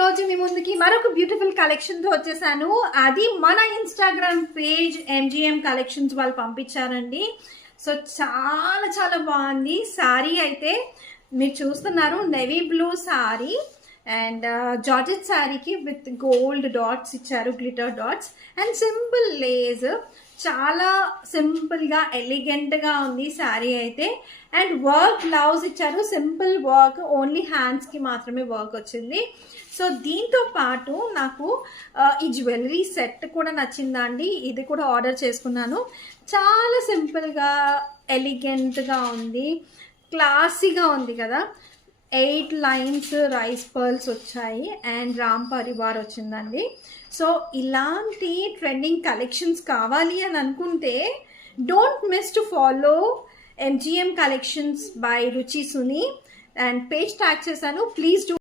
రోజు మీ ముందుకి మరొక బ్యూటిఫుల్ కలెక్షన్ తో వచ్చేసాను. అది మన ఇన్స్టాగ్రామ్ పేజ్ MGM కలెక్షన్స్ వాళ్ళు పంపించారండి. సో చాలా చాలా బాగుంది సారీ. అయితే మీరు చూస్తున్నారు navy blue sari and georgette సారీకి విత్ గోల్డ్ డాట్స్ ఇచ్చారు, glitter dots and simple lace. చాలా సింపుల్ గా ఎలిగెంట్ గా ఉంది సారీ అయితే. అండ్ వర్క్ బ్లౌజ్ ఇచ్చారు, సింపుల్ వర్క్, ఓన్లీ హ్యాండ్స్ కి మాత్రమే వర్క్ వచ్చింది. సో దీంతో పాటు నాకు ఈ జ్యువెలరీ సెట్ కూడా నచ్చిందండి. ఇది కూడా ఆర్డర్ చేసుకున్నాను. చాలా సింపుల్ గా ఎలిగెంట్ గా ఉంది, క్లాసీగా ఉంది కదా. 8 లైన్స్ రైస్ పర్ల్స్ వచ్చాయి అండ్ రామ్ పరివార్ వచ్చిందండి. సో ఇలాంటి ట్రెండింగ్ కలెక్షన్స్ కావాలి అని అనుకుంటే don't miss to follow MGM collections by రుచి సుని అండ్ పేజ్ ట్యాగ్ చేశాను. Please do